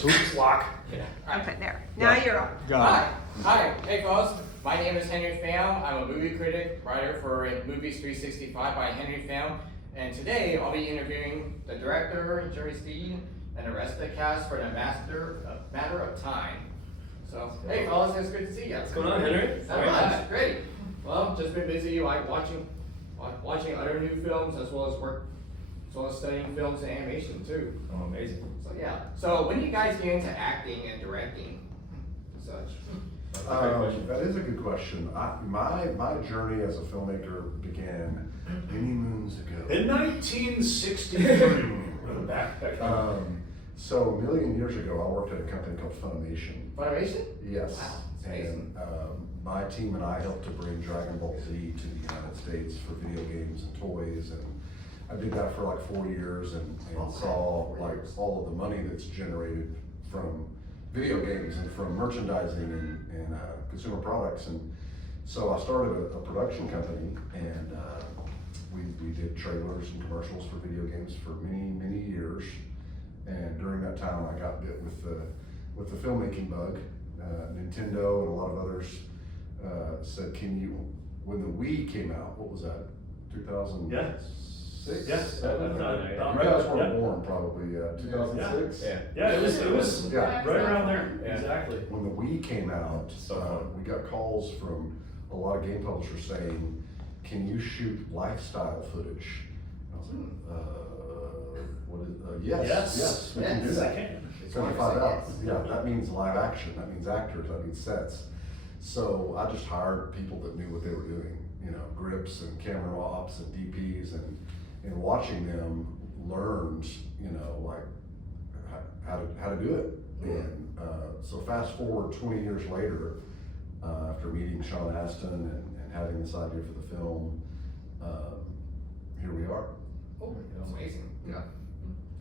Block. Yeah. Okay, there. Now you're on. Hi. Hey, folks. My name is Henry Pham. I'm a movie critic, writer for Movies 365 by Henry Pham. And today I'll be interviewing the director, Jeremy Snead, and the rest of the cast for The Matter of Time. So, hey, fellas, it's good to see you. What's going on, Henry? Not much. Great. Well, just been busy, like watching other new films as well as studying films and animation too. Oh, amazing. So yeah. So when do you guys get into acting and directing and such? That is a good question. My journey as a filmmaker began many moons ago. In 1963. So a million years ago, I worked at a company called Funimation. Funimation? Yes. Wow, that's amazing. And my team and I helped to bring Dragon Ball Z to the United States for video games and toys, and I did that for like 4 years and saw like all of the money that's generated from video games and from merchandising and consumer products. And so I started a production company, and we did trailers and commercials for video games for many years. And during that time, I got bit with the filmmaking bug. Nintendo and a lot of others said, when the Wii came out, what was that, 2006? Yes. You guys weren't born probably, 2006? Yeah, it was Yeah. right around there. Yeah. Exactly. When the Wii came out, So we got calls from a lot of game publishers saying, can you shoot lifestyle footage? And I was like, yes, we can do that. I can. 75 out. Yeah, that means live action, that means actors, that means sets. So I just hired people that knew what they were doing, grips and camera ops and DPs, and watching them learned, like how to do it. And so fast forward 20 years later, after meeting Sean Astin and having this idea for the film, here we are. Oh, that's amazing. Yeah.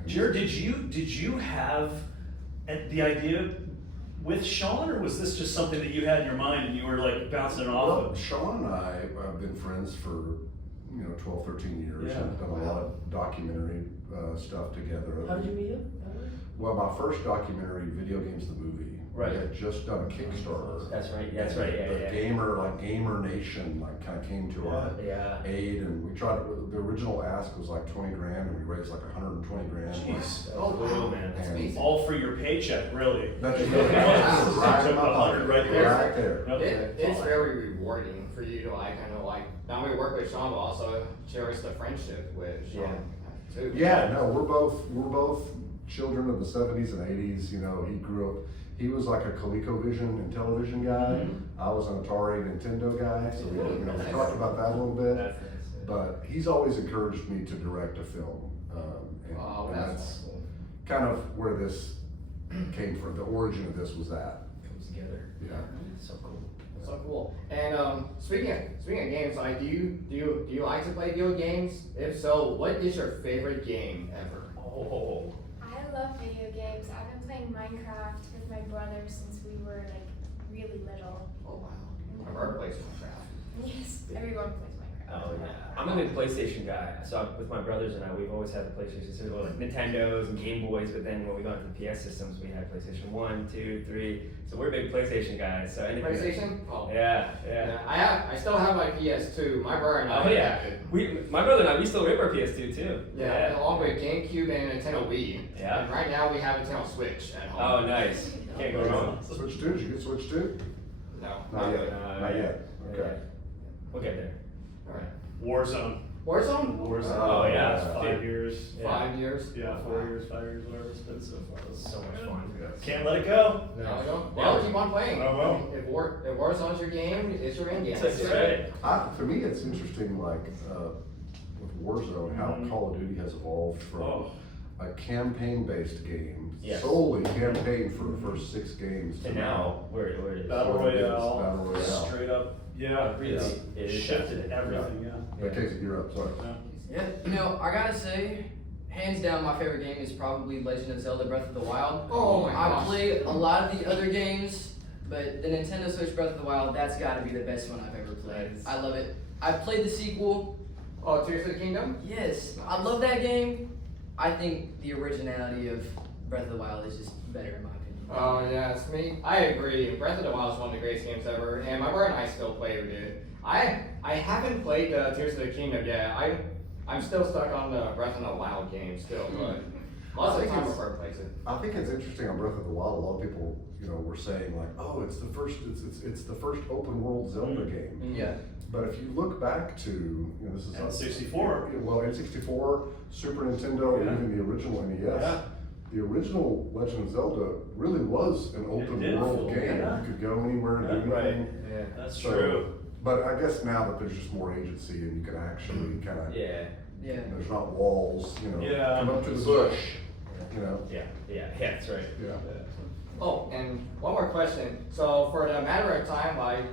Jared, did you have the idea with Sean, or was this just something that you had in your mind and you were like bouncing it off Well, of? Sean and I have been friends for 12, 13 years. Yeah. We've done a lot of documentary stuff together. How did you meet him? Well, my first documentary, Video Games the Movie, Right. we had just done a Kickstarter. That's right. The Gamer Nation kind of came to our aid, and we tried. The original ask was like 20 grand, and we raised like 120 grand. Jeez. Oh, wow. man. That's amazing. All for your paycheck, really. That's just Right right in my pocket, right there. right there. Okay. It's very rewarding for you to not only work with Sean, but also cherish the friendship with Sean too. Yeah, no, we're both children of the 70s and 80s. He grew up. He was like a ColecoVision and television guy. I was an Atari Nintendo guy, so we talked about that a little bit. But he's always encouraged me to direct a film, and that's cool. kind of where this came from. The origin of this was that. Comes together. Yeah. So cool. So cool. And speaking of games, like, do you like to play video games? If so, what is your favorite game ever? Oh. I love video games. I've been playing Minecraft with my brother since we were like really little. Oh wow. My brother plays Minecraft. Yes, everyone plays Minecraft. Oh yeah. I'm a big PlayStation guy. So with my brothers and I, we've always had the PlayStation. So we were like Nintendos and Game Boys, but then when we got into the PS systems, we had PlayStation 1, 2, 3. So we're big PlayStation guys. So anything. PlayStation? Oh. Yeah. I still have my PS2. My brother and I. Oh yeah. My brother and I, we still rip our PS2 too. Yeah, along with GameCube and Nintendo Wii. Yeah. And right now we have a Nintendo Switch at home. Oh nice. Can't go wrong. Switch 2? Did you get Switch 2? No. Not yet. No, Not yet. Okay. We'll get there. Alright. Warzone. Warzone? Oh yeah. It's 5 years. 5 years? Yeah, 4 years, 5 years, whatever it's been so far. So much fun. Can't let it go. No. Well, keep on playing. Oh, well. If Warzone's your game, it's your end game. That's right. For me, it's interesting, like with Warzone, how Call of Duty has evolved from a campaign-based game, solely campaign for the first 6 games, And now, where it is. Battle Royale. Battle Royale. Straight up. Yeah, Really, it shifted everything. Yeah. Okay, you're up. Sorry. Yeah, I gotta say, hands down, my favorite game is probably Legend of Zelda Breath of the Wild. Oh my I gosh. played a lot of the other games, but the Nintendo Switch Breath of the Wild, that's gotta be the best one I've ever played. Nice. I love it. I played the sequel. Oh, Tears of the Kingdom? Yes, I love that game. I think the originality of Breath of the Wild is just better in my opinion. Oh yeah, it's me. I agree. Breath of the Wild is one of the greatest games ever, and my brother and I still play every day. I haven't played Tears of the Kingdom yet. I'm still stuck on the Breath of the Wild game still, but most of the time my brother plays it. I think it's interesting on Breath of the Wild. A lot of people, were saying like, oh, it's the first open world Zelda game. Yeah. But if you look back to, this is N64. Well, N64, Super Nintendo, Yeah. even the original NES. Yeah. The original Legend of Zelda really was an open did world feel- game. yeah. You could go anywhere and do Yeah, anything. Yeah. That's So- true. But I guess now that there's just more agency and you can actually kind of, Yeah. Yeah. there's not walls, Yeah. come up to the bush, Yeah. That's right. Yeah. Oh, and one more question. So for the matter of time, like,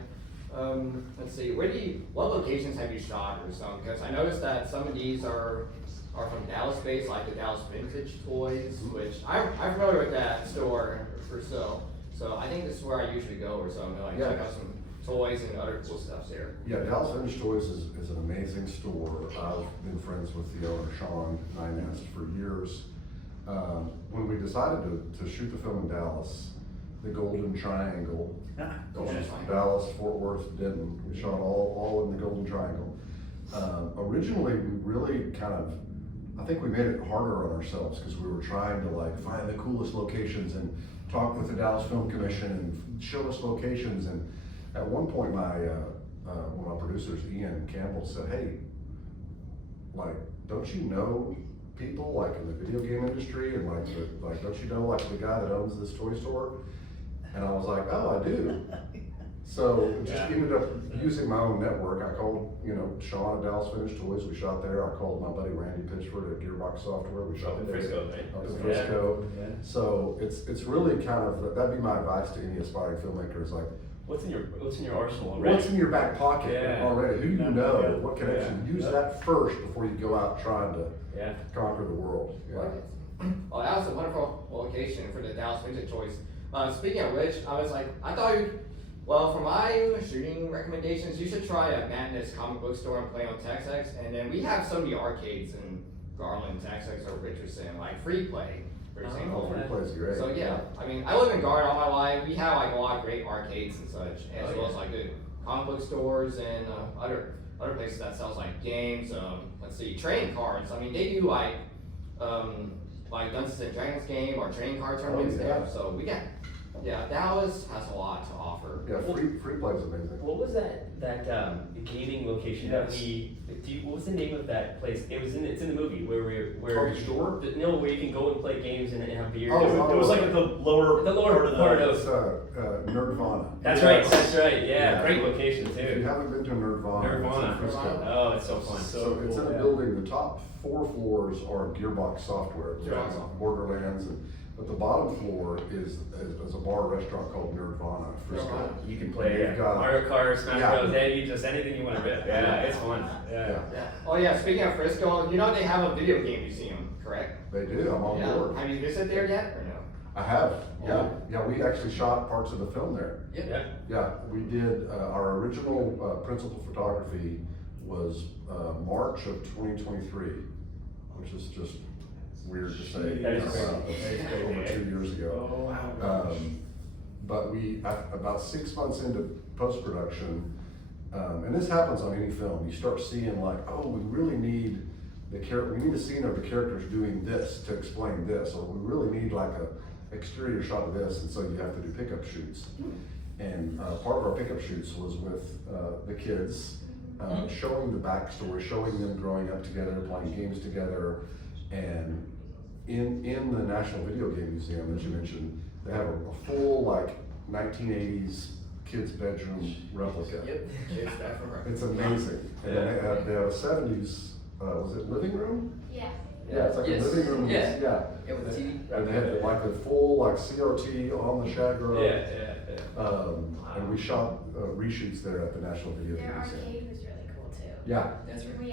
let's see, what locations have you shot or something? Because I noticed that some of these are from Dallas based, like the Dallas Vintage Toys, which I'm familiar with that store for so. So I think this is where I usually go or something, like Yeah. check out some toys and other cool stuff there. Yeah, Dallas Vintage Toys is an amazing store. I've been friends with the owner, Sean Nynast, for years. When we decided to shoot the film in Dallas, the Golden Triangle, Golden Triangle. Dallas, Fort Worth, Denton, we shot all in the Golden Triangle. Originally, we really I think we made it harder on ourselves because we were trying to like find the coolest locations and talk with the Dallas Film Commission and show us locations. And at one point, one of my producers, Ian Campbell, said, "Hey, like, don't you know people like in the video game industry and like don't you know like the guy that owns this toy store?" And I was like, "Oh, I do." So just ended up using my own network. I called, Sean at Dallas Vintage Toys. We shot there. I called my buddy Randy Pitchford at Gearbox Software. We shot Up in there. Frisco, right? Up in Frisco. Yeah. So it's really that'd be my advice to any aspiring filmmaker is like, What's in your arsenal already? what's in your back pocket Yeah. already? Who you Yeah. know? Yeah. What connection? Yeah. Use Yeah. that first before you go out trying to Yeah. conquer the world. Yeah. Oh, that was a wonderful location for the Dallas Vintage Toys. Speaking of which, for my shooting recommendations, you should try a Madness comic book store in Plano, Texas. And then we have some of the arcades in Garland, Texas, or Richardson, like Free Play, for example. Free Play's great. So yeah, I live in Garland all my life. We have like a lot of great arcades and such, as well as like good comic book stores and other places that sells like games. Let's see, trading cards. They do like Dungeons and Dragons game or trading card tournaments yeah. there. So Dallas has a lot to offer. Yeah, free Play's amazing. What was that gaming location that what was the name of that place? It's in the movie where The store? Where you can go and play games and have beer. Oh, It was like at the lower part of of It's Nerdvana. That's Yes. right. Yeah, Yeah. great location If you too. haven't been to Nerdvana, Nirvana. it's in Frisco. Oh, it's so fun. So it's in a cool. building, the top 4 floors are Gearbox Software, Gearbox Software. Borderlands, but the bottom floor is a bar restaurant called Nerdvana, Frisco. Nirvana. You can play You've got- Mario Kart, Smash Yeah. Bros. Just anything you want to rip. Yeah, it's fun. Yeah. Yeah. Oh yeah, speaking of Frisco, they have a video game museum, correct? They do, I'm on board. Have you visited there yet or no? I have, yeah, we actually shot parts of the film there. Yeah. Yeah, we did, our original principal photography was March of 2023, which is just weird to say. That is It's over 2 years ago. Oh, wow. But about 6 months into post-production, and this happens on any film, you start seeing like, oh, we really need we need a scene of the characters doing this to explain this, or we really need like a exterior shot of this, and so you have to do pickup shoots. And part of our pickup shoots was with the kids, showing the backstory, showing them growing up together, playing games together, and in the National Video Game Museum, as you mentioned, they have a full like 1980s kids' bedroom replica. Yep. Kids bathroom. It's amazing. And then they have a 70s, was it living room? Yeah. Yeah, it's like Yes. a living room. Yeah. Yeah. Yeah, with the TV. And they had like a full like CRT on the shag row. Yeah. And we shot reshoots there at the National Video Their Game Museum. arcade was really cool too. Yeah, That's right. When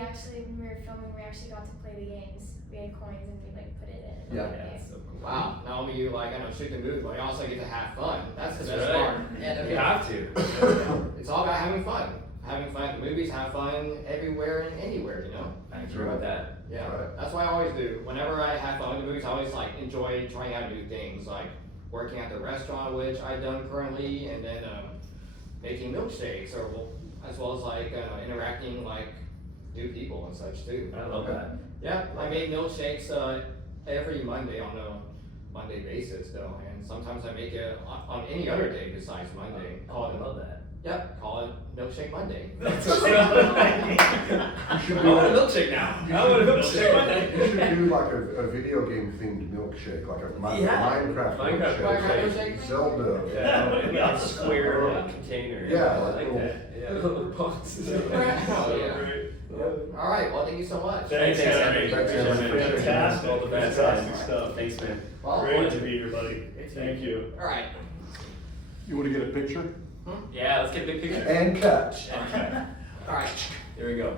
we were filming, we actually got to play the games. We had coins and we put it in. and Yeah. played the Yeah, game. it's so cool. Wow, not only you shoot the movie, but you also get to have fun. That's the That's best right. part. Yeah, You have to. It's all about having fun. having fun at the movies, have fun everywhere and anywhere, you know? I agree with that. Yeah, Right. that's what I always do. Whenever I have fun with the movies, I always like enjoy trying out new things, like working at the restaurant, which I've done currently, and then making milkshakes, or as well as like interacting like new people and such too. I love that. Yeah, I make milkshakes every Monday on a Monday basis though, and sometimes I make it on any other day besides Monday. Oh, I love that. Yep, call it Milkshake Monday. That's You should I do want a that. milkshake now. I want a milkshake. You should do like a video game themed milkshake, like a Minecraft Minecraft milkshake. milkshake. Zelda. Yeah, maybe a square container. Yeah, I like like little- that. Yeah, little boxes. Oh, yeah. All right, well, thank you so much. Thanks, Henry. Thanks, Henry. Fantastic. All the best. Fantastic stuff. Thanks, man. Well, Great to be here, buddy. Thank you. all right. You wanna get a picture? Yeah, let's get a big picture. And cut. All right. Here we go.